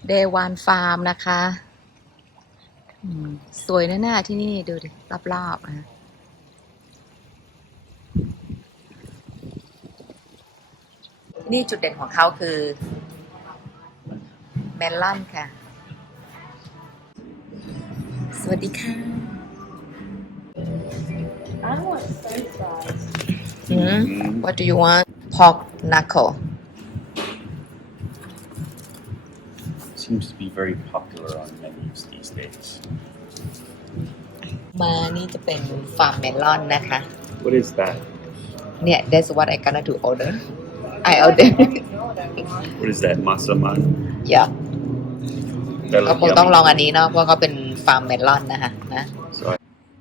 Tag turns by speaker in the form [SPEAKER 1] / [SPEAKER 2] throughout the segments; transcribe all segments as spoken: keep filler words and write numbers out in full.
[SPEAKER 1] เดวานฟาร์มนะคะสวยนะหน้าที่นี่ดูดิรอบๆนะนี่จุดเด่นของเขาคือเมลอนค่ะ สวัสดีค่ะ
[SPEAKER 2] I don't want French fries.
[SPEAKER 1] Hmm? What do you want? Pork knuckle.
[SPEAKER 3] Seems to be very popular on menus these days.
[SPEAKER 1] มานี่จะเป็นฟาร์มเมลอนนะคะ
[SPEAKER 3] What is that?
[SPEAKER 1] เนี่ย that's what I gonna do order I order
[SPEAKER 3] What is that? Masaman?
[SPEAKER 1] yeah
[SPEAKER 3] That
[SPEAKER 1] ก็
[SPEAKER 3] look
[SPEAKER 1] คงต้อง
[SPEAKER 3] yummy.
[SPEAKER 1] ลองอันนี้เนาะเพราะเขาเป็นฟาร์มเมลอนนะคะนะ
[SPEAKER 3] So I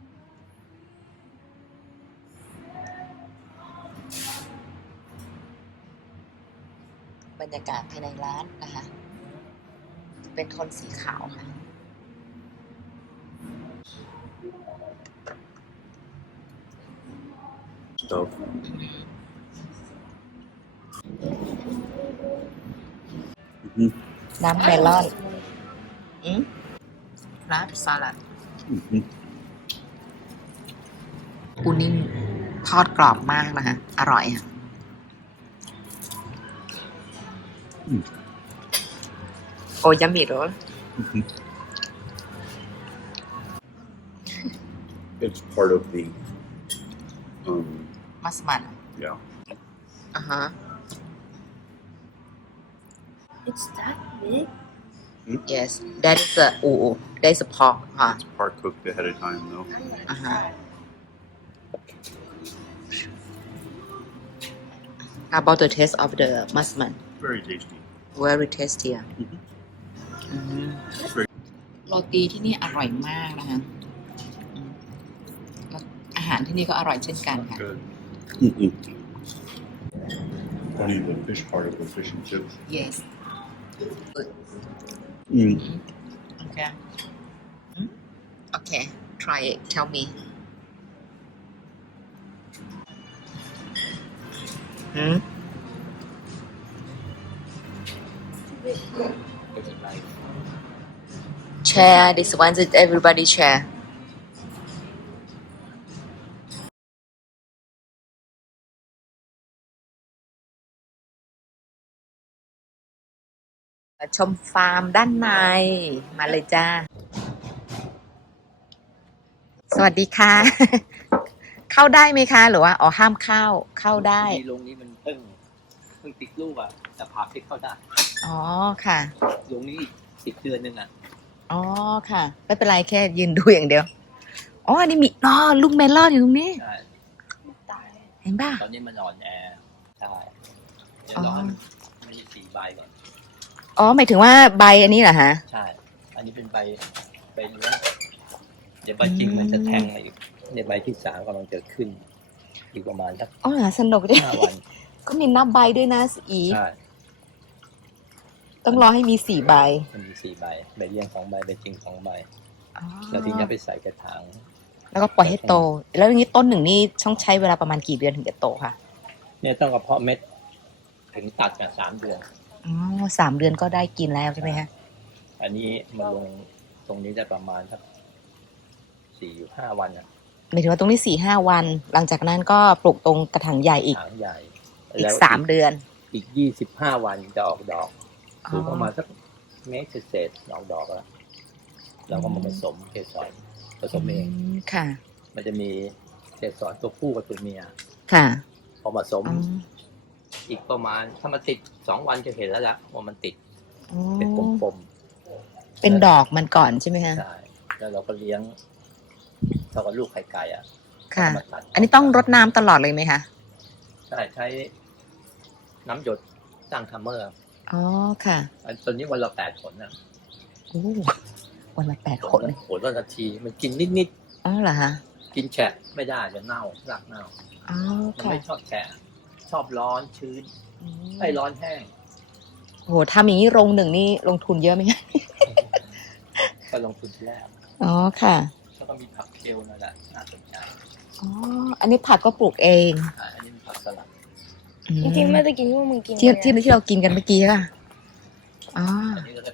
[SPEAKER 1] บรรยากาศภายในร้านนะคะ เป็นโทนสีขาวค่ะ
[SPEAKER 3] stove.
[SPEAKER 1] น้ำเมลอนอืมร้านสลัด
[SPEAKER 3] Mm-hmm.
[SPEAKER 1] ปูนิ่มทอดกรอบมากนะคะ อร่อยอ่ะ
[SPEAKER 3] Mm.
[SPEAKER 1] โอ้ยามิโร
[SPEAKER 3] Mm-hmm. It's part of the, um,
[SPEAKER 1] มัสมั่น
[SPEAKER 3] yeah.
[SPEAKER 1] อ่าฮะ
[SPEAKER 2] It's that big?
[SPEAKER 1] yes that is a อูอู that is a pork ค่ะ
[SPEAKER 3] It's part cooked ahead of time, though.
[SPEAKER 1] อ่าฮะ How about the taste of the musman
[SPEAKER 3] Very tasty.
[SPEAKER 1] very tasty อ่ะ
[SPEAKER 3] Mhm.
[SPEAKER 1] อืม
[SPEAKER 3] Very
[SPEAKER 1] โรตีที่นี่อร่อยมากนะคะอืมแล้วอาหารที่นี่ก็อร่อยเช่นกันค่ะ
[SPEAKER 3] good. Mm-mm. Only the fish part of the fish and chips.
[SPEAKER 1] yes
[SPEAKER 3] Mm.
[SPEAKER 1] okay อืม okay try it tell me อืม share this one that everybody share ชมฟาร์มด้านในมาเลยจ้า สวัสดีค่ะ เข้าได้ไหมคะ หรือว่าอ๋อห้ามเข้าเข้าได้
[SPEAKER 4] ที่โรงนี้มันเพิ่งเพิ่งติดลูกอ่ะแต่พาเพชรเข้าได้
[SPEAKER 1] อ๋อค่ะ
[SPEAKER 4] โรงนี้สิบเดือนหนึงอ่ะ
[SPEAKER 1] อ๋อค่ะ ไม่เป็นไรแค่ยืนดูอย่างเดียว อ๋ออันนี้มีอ๋อลูกเมลอนอยู่ตรงนี้
[SPEAKER 4] ใช่
[SPEAKER 1] เห็นป่ะ
[SPEAKER 4] ตอนนี้มันอ่อนแอใช่เดี๋ยวรอให้มันมีสี่ใบก่อน
[SPEAKER 1] อ๋อหมายถึงว่าใบอันนี้เหรอฮะ
[SPEAKER 4] ใช่ อันนี้เป็นใบใบเนื้อเดี๋ยวใบจริงมันจะแทงมาอีกในใบที่สามกำลังจะขึ้นอีกประมาณสัก
[SPEAKER 1] อ๋อเหรอสนุกดิ
[SPEAKER 4] ห้าวัน
[SPEAKER 1] ก็มีนับใบด้วยนะอี
[SPEAKER 4] ใช่
[SPEAKER 1] ต้องรอให้มีสี่ใบ
[SPEAKER 4] มันมีสี่ใบใบเลี้ยงสองใบใบจริงสองใบ
[SPEAKER 1] อ๋อ
[SPEAKER 4] แล้วทีนี้ไปใส่กระถาง
[SPEAKER 1] แล้วก็ปล่อยให้โต แล้วอย่างนี้ต้นหนึ่งนี่ต้องใช้เวลาประมาณกี่เดือนถึงจะโตคะ
[SPEAKER 4] เนี่ยต้องกระเพาะเม็ดถึงตัดกันสามเดือน
[SPEAKER 1] อ๋อสามเดือนก็ได้กินแล้วใช่ไหมคะ
[SPEAKER 4] อันนี้มาลงตรงนี้ได้ประมาณสักสี่ห้าวันอ่ะ
[SPEAKER 1] หมายถึงว่าตรงนี้สี่ห้าวัน หลังจากนั้นก็ปลูกตรงกระถางใหญ่อีก
[SPEAKER 4] หางใหญ่
[SPEAKER 1] อีก
[SPEAKER 4] แล้ว
[SPEAKER 1] สามเดือน
[SPEAKER 4] อีกยี่สิบห้าวันจะออกดอก
[SPEAKER 1] อ๋อ
[SPEAKER 4] สูงประมาณสักเมตรเศษๆออกดอกแล้วเราก็มาผสมเกสรผสมเอง
[SPEAKER 1] มค่ะ
[SPEAKER 4] มันจะมีเกสรตัวผู้กับตัวเมีย
[SPEAKER 1] ค่ะ
[SPEAKER 4] พอผสม
[SPEAKER 1] อ๋อ
[SPEAKER 4] อีกประมาณถ้ามันติดสองวันจะเห็นแล้วละว่ามันติด
[SPEAKER 1] อ๋อ
[SPEAKER 4] เป็นปม
[SPEAKER 1] เป็นดอกมันก่อนใช่ไหมคะ
[SPEAKER 4] ๆใช่แล้วเราก็เลี้ยงเท่ากับลูกไข่ไก่อ่ะ
[SPEAKER 1] ค่ะ
[SPEAKER 4] มาตัด
[SPEAKER 1] อันนี้ต้องรดน้ำตลอดเลยไหมคะ
[SPEAKER 4] ใช่ใช้น้ำหยดตั้งทัมเมอร์
[SPEAKER 1] อ๋อค่ะ
[SPEAKER 4] อันตอนนี้วันละแปดผลนะ
[SPEAKER 1] โอ้วันละแปด
[SPEAKER 4] ผ
[SPEAKER 1] ค
[SPEAKER 4] ล
[SPEAKER 1] นเลย
[SPEAKER 4] ผลละนาทีมันกินนิด
[SPEAKER 1] อ๋อเหรอฮะ
[SPEAKER 4] ๆกินแฉะไม่ได้จะเน่ารากเน่า
[SPEAKER 1] อ๋อ
[SPEAKER 4] มัน
[SPEAKER 1] ค่ะ
[SPEAKER 4] ไม่ชอบแฉะชอบร้อนชื้น
[SPEAKER 1] อืม
[SPEAKER 4] ไม่ร้อนแห้ง
[SPEAKER 1] โอ้โหทำอย่างนี้โรงหนึ่งนี่ลงทุนเยอะไหมคะ
[SPEAKER 4] ก็ลงทุนที่แรก
[SPEAKER 1] อ๋อค่ะ
[SPEAKER 4] แล้วก็มีผักเคลนั่นแหละน่าสนใจ
[SPEAKER 1] อ๋อ อันนี้ผักก็ปลูกเอง
[SPEAKER 4] อ่าอันนี้เป็นผักสลัด
[SPEAKER 1] อืม
[SPEAKER 2] จริงๆไม่ได้กินที่ว่ามึงกิน
[SPEAKER 1] ที่ที่ที่เรากินกันเมื่อกี้ค่ะอ๋อ
[SPEAKER 4] อันนี้เราจะปลูก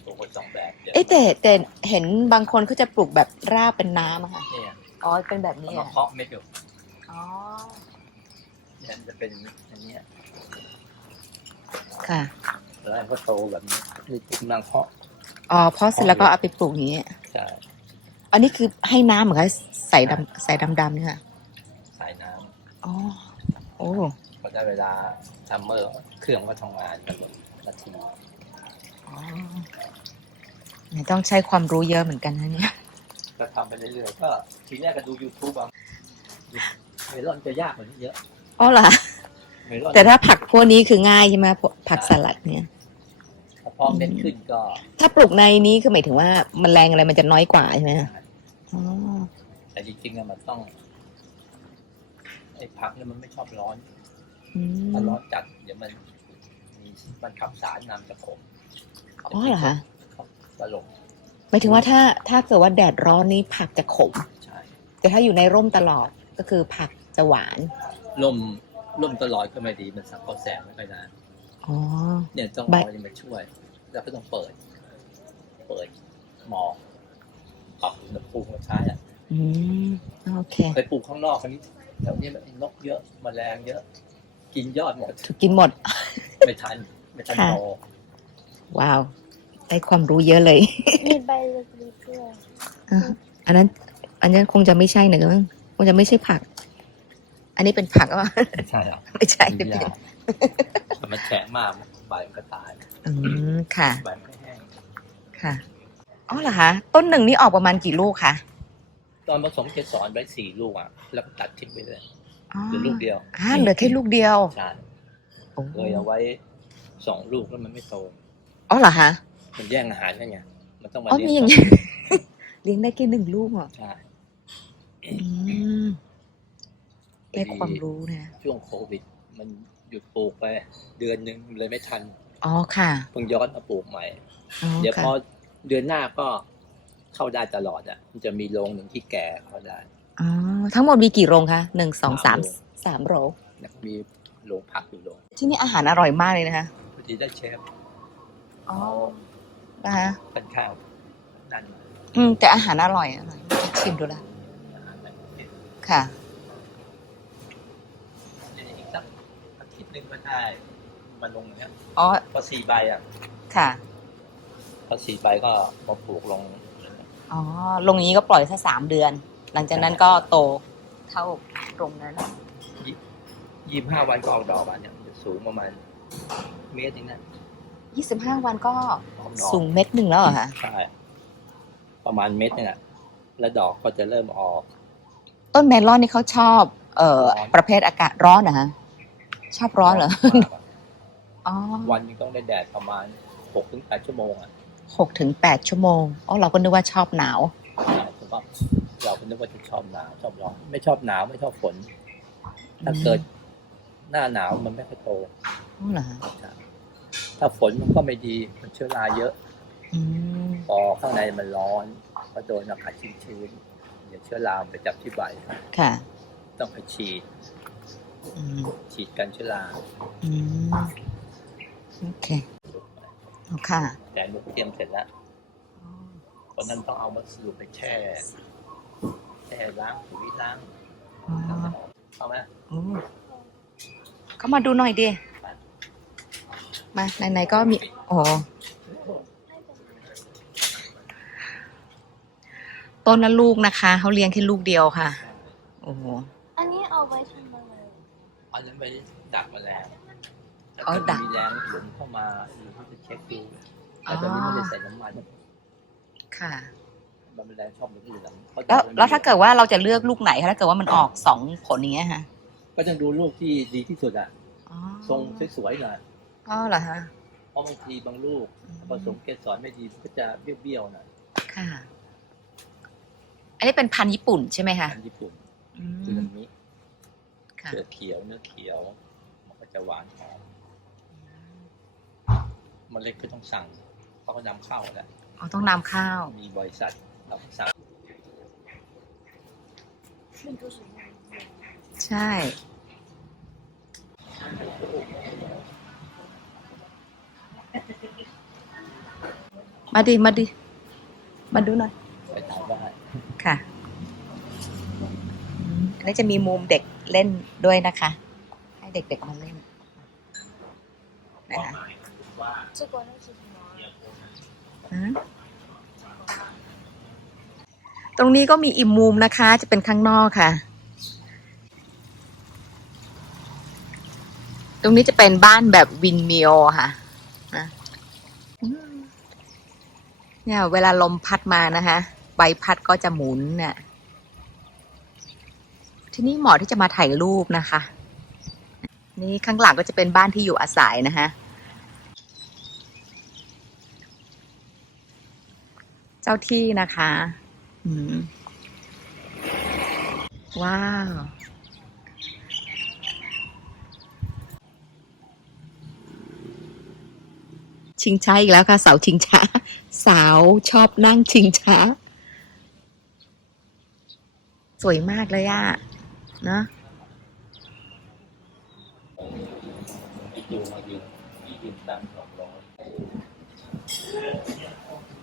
[SPEAKER 4] ลูกไว้สองแบบดี๋ยว
[SPEAKER 1] เอ๊ะแต่แต่เห็นบางคนเขาจะปลูกแบบรากเป็นน้ำอะค่ะ
[SPEAKER 4] เนี่ย
[SPEAKER 1] อ๋อเป็นแบบนี้
[SPEAKER 4] เอา
[SPEAKER 1] เหร
[SPEAKER 4] มา
[SPEAKER 1] อ
[SPEAKER 4] เพาะเม็ดอยู่
[SPEAKER 1] อ๋อ
[SPEAKER 4] เนี่ยมันจะเป็นอันเนี้ย
[SPEAKER 1] ค่ะ
[SPEAKER 4] แล้วมันก็โตแบบนี้นี่กำลังเพาะ
[SPEAKER 1] อ๋อเพราะเสร็จแล้วก็เอาไปปลูกอย่างนี้
[SPEAKER 4] ใช่
[SPEAKER 1] อันนี้คือให้น้ำเหมือนกับใส่ดำใส่ดำๆเนี่ยค่ะ
[SPEAKER 4] ใส่น้
[SPEAKER 1] อ๋อโอ้
[SPEAKER 4] ำพอได้เวลาซัมเมอร์เครื่องก็ทำงานกันหมดนาที
[SPEAKER 1] อ๋อเนี่ยต้องใช้ความรู้เยอะเหมือนกันนะเนี่ย
[SPEAKER 4] ก็ทำไปเรื่อยๆก็ทีแรกก็ดู YouTube บางเมลอนจะยากกว่านี้เยอะ
[SPEAKER 1] อ๋อเหรอ
[SPEAKER 4] เมลอน
[SPEAKER 1] แต่ถ้าผักพวกนี้คือง่ายใช่ไหมพวกผักสลัดเนี่ย
[SPEAKER 4] ถ้าเพาะเม็ดขึ้นก็
[SPEAKER 1] ถ้าปลูกในนี้คือหมายถึงว่าแมลงอะไรมันจะน้อยกว่าใช่ไหมอ๋อ
[SPEAKER 4] แต่จริงๆอะมันต้องไอ้ผักเนี่ยมันไม่ชอบร้อน
[SPEAKER 1] อื
[SPEAKER 4] ถ้าม ร้อนจัดเดี๋ยวมันมีมันขับสารนำจะขม
[SPEAKER 1] อ๋อเหรอคะ
[SPEAKER 4] เขาตลก
[SPEAKER 1] หมายถึงว่าถ้าถ้าเกิดว่าแดดร้อนนี่ผักจะขม
[SPEAKER 4] ใช่
[SPEAKER 1] แต่ถ้าอยู่ในร่มตลอดก็คือผักจะหวาน
[SPEAKER 4] ลมลมตลอดก็ไม่ดีมันสังเคราะห์แสงไม่ค่อยนาน
[SPEAKER 1] อ๋อ
[SPEAKER 4] เนี่ยต้อง
[SPEAKER 1] ใบ
[SPEAKER 4] เอาอะไรมาช่วย แล้วก็ต้องเปิด เปิดหมอกปรับอุณหภูมิมาใช้อะ
[SPEAKER 1] อืมโอเค
[SPEAKER 4] ไปปลูกข้างนอกคราวนี้แถวนี้มันนกเยอะแมลงเยอะ กินยอดหมด
[SPEAKER 1] ถูกกินหมด
[SPEAKER 4] ไม่ทันไม่ทัน
[SPEAKER 1] ค่ะ
[SPEAKER 4] โต
[SPEAKER 1] ว้าว ได้ความรู้เยอะเลย
[SPEAKER 2] Need by the liquor.
[SPEAKER 1] อ่ะอันนั้น อันนั้นคงจะไม่ใช่นะมั้งคงจะไม่ใช่ผัก อันนี้เป็นผักอ่ะ
[SPEAKER 4] ไม่ใช่หรอ
[SPEAKER 1] ไม่ใช่
[SPEAKER 4] กิ
[SPEAKER 1] เป็น
[SPEAKER 4] นยากแต่มันแฉะมากใบมันก็ตาย
[SPEAKER 1] อืมค่ะ
[SPEAKER 4] ใบมันก็แห้ง
[SPEAKER 1] ค่ะ อ๋อเหรอคะ ต้นหนึ่งนี่ออกประมาณกี่ลูกคะ
[SPEAKER 4] ตอนผสมเกสรไว้สี่ลูกอ่ะ แล้วก็ตัดทิ้งไปเลย
[SPEAKER 1] อ๋อ
[SPEAKER 4] เหลือลูกเดียว
[SPEAKER 1] อ่าเหลือแค่ลูกเดียว
[SPEAKER 4] ใช่
[SPEAKER 1] โอ้
[SPEAKER 4] เคยเอาไว้สองลูกแล้วมันไม่โต
[SPEAKER 1] อ๋อเหรอคะ
[SPEAKER 4] มันแย่งอาหารกันไงมันต้องมา
[SPEAKER 1] อ๋อ
[SPEAKER 4] เลี้ย
[SPEAKER 1] มี
[SPEAKER 4] ง
[SPEAKER 1] อย่าง
[SPEAKER 4] ต่
[SPEAKER 1] นี้ เลี้ยงได้แค่หนึ่งลูกเหรอ
[SPEAKER 4] ใช่
[SPEAKER 1] อืมได้ความรู้นะ
[SPEAKER 4] ช่วงโควิด มันหยุดปลูกไป เดือนหนึ่งเลยไม่ทัน
[SPEAKER 1] อ๋อค่ะ
[SPEAKER 4] เพิ่งย้อนมาปลูกใหม่
[SPEAKER 1] อ๋อ
[SPEAKER 4] เดี๋ยวพ
[SPEAKER 1] ค่ะ
[SPEAKER 4] อเดือนหน้าก็เข้าได้ตลอดอ่ะ มันจะมีโรงหนึ่งที่แก่เข้าได้
[SPEAKER 1] อ๋อทั้งหมดมีกี่โรงคะหนึ่งสองสาม
[SPEAKER 4] สามโรง
[SPEAKER 1] สามโรง
[SPEAKER 4] แล้วก็มีโรงผักอยู่โรง
[SPEAKER 1] ที่นี่อาหารอร่อยมากเลยนะคะ
[SPEAKER 4] พอดีได้เชฟ
[SPEAKER 1] อ๋อนะคะ
[SPEAKER 4] กันข้าวนั่น
[SPEAKER 1] อืมแต่อาหารอร่อยอร่อยชิมดูละ
[SPEAKER 4] อาหารแบบนี้
[SPEAKER 1] ค่ะ
[SPEAKER 4] เดี๋ยวอีกสักอาทิตย์หนึ่งก็ได้มาลงเนี้ย
[SPEAKER 1] อ๋อ
[SPEAKER 4] พอสี่ใบอ่ะ
[SPEAKER 1] ค่ะ
[SPEAKER 4] พอสี่ใบก็มาปลูกลง
[SPEAKER 1] อ๋อลงอย่างนี้ก็ปล่อยแค่สามเดือน หลังจากนั้นก็โตเท่าตรงนั้น
[SPEAKER 4] ยี่สิบห้าวันก็ออกดอกอ่ะเนี่ยมันจะสูงประมาณเมตรนึงนะ
[SPEAKER 1] ยี่สิบห้าวันก็
[SPEAKER 4] ออกดอก
[SPEAKER 1] สูงเม็ดหนึ่งแล้วเหรอคะ
[SPEAKER 4] ใช่ประมาณเม็ดนึงอ่ะแล้วดอกก็จะเริ่มออก
[SPEAKER 1] ต้นเมลอนนี่เขาชอบ เอ่อ
[SPEAKER 4] ร้อน
[SPEAKER 1] ประเภทอากาศร้อนนะฮะ ชอบร้อนเหรอ อ๋อ
[SPEAKER 4] วันหนึงต้องได้แดดประมาณหกถึงแปดชั่วโมงอ่ะ
[SPEAKER 1] หกถึงแปดชั่วโมง อ๋อ เราก็นึกว่าชอบหนาว
[SPEAKER 4] ผมว่าเราก็นึกว่าจะชอบหนาวชอบร้อนไม่ชอบหนาวไม่ชอบฝน ถ้าเกิดหน้าหนาวมันไม่ค่อยโต
[SPEAKER 1] อ๋อเหรอฮะ
[SPEAKER 4] ถ้าฝนมันก็ไม่ดีมันเชื้อราเยอะ
[SPEAKER 1] อืม
[SPEAKER 4] พอข้างในมันร้อนพอโดนอากาศชื้นๆเดี๋ยวเชื้อรามันไปจับที่ใบ
[SPEAKER 1] ค่ะ
[SPEAKER 4] ต้องไปฉีด
[SPEAKER 1] อืม
[SPEAKER 4] ฉีดกันเชื้อรา
[SPEAKER 1] อืมโอเคเอาค่ะ
[SPEAKER 4] แต่ลูกเตรียมเสร็จแล้วเพราะนั้นต้องเอามาสูบไปแช่แช่ล้างปุ๋ยล้าง
[SPEAKER 1] อ๋อ
[SPEAKER 4] เอาไหม
[SPEAKER 1] โอ้เข้ามาดูหน่อยดิ มาไหนๆก็มี โอ้โหต้นละลูกนะคะเขาเลี้ยงแค่ลูกเดียวค่ะ โอ้โห
[SPEAKER 2] อันนี้เอาไว้ทำอะไร
[SPEAKER 4] เอานั้นไปดักแมลงถ้า
[SPEAKER 1] อ๋อ
[SPEAKER 4] เกิด
[SPEAKER 1] ดัก
[SPEAKER 4] มีแรงหลุมเข้ามาหรือเขาจะเช็คดูแต่ตอนนี้ไม่ได้ใส่น้ำมัน
[SPEAKER 1] ค่ะ
[SPEAKER 4] มันแมลงชอบเหลืองๆเขาจะ
[SPEAKER 1] แล้วแล้วถ้าเกิดว่าเราจะเลือกลูกไหนคะถ้าเกิดว่ามันออกสองผลอย่างเงี้ยค่ะ
[SPEAKER 4] ก็ต้องดูลูกที่ดีที่สุดอ่ะ
[SPEAKER 1] อ๋อ
[SPEAKER 4] ทรงสวยๆหน่อย
[SPEAKER 1] อ๋อเหรอฮะ
[SPEAKER 4] เพราะบางทีบางลูกผสมเกสรไม่ดีก็จะเบี้ยวๆหน่อย
[SPEAKER 1] ค่ะ อันนี้เป็นพันธุ์ญี่ปุ่นใช่ไหมคะ
[SPEAKER 4] อันญี่ปุ่น
[SPEAKER 1] อื
[SPEAKER 4] คือ
[SPEAKER 1] ม
[SPEAKER 4] แบบนี้
[SPEAKER 1] ค่ะ
[SPEAKER 4] เนื้อเขียวเนื้อเขียว มันก็จะหวานหอมเมันเล็กก็ต้องสั่งเพราะเขานำเข้าแล้ว
[SPEAKER 1] อ๋อต้องนำข้าว
[SPEAKER 4] มีบริษัทเราสั่ง
[SPEAKER 2] เป็นตัวสีอะไร
[SPEAKER 1] ใช่มาดิมาดิมาดูหน่อย
[SPEAKER 4] ไปถ่ายบ้าน
[SPEAKER 1] ค่ะอืมอันนี้จะมีมุมเด็กเล่นด้วยนะคะ ให้เด็กๆมาเล่นนะคะ
[SPEAKER 2] 这个那是什么？
[SPEAKER 1] อืมตรงนี้ก็มีอีกมุมนะคะ จะเป็นข้างนอกค่ะ ตรงนี้จะเป็นบ้านแบบวินมิลค่ะนะอืมเนี่ยเวลาลมพัดมานะคะใบพัดก็จะหมุนเนี่ย ที่นี่เหมาะที่จะมาถ่ายรูปนะคะ นี่ข้างหลังก็จะเป็นบ้านที่อยู่อาศัยนะคะ เจ้าที่นะคะอืมว้าว ชิงช้าอีกแล้วค่ะเสาชิงช้า สาวชอบนั่งชิงช้า สวยมากเลยอะเนอะ
[SPEAKER 4] ที่อยู่มายืนที่ยืนตามสองร้อย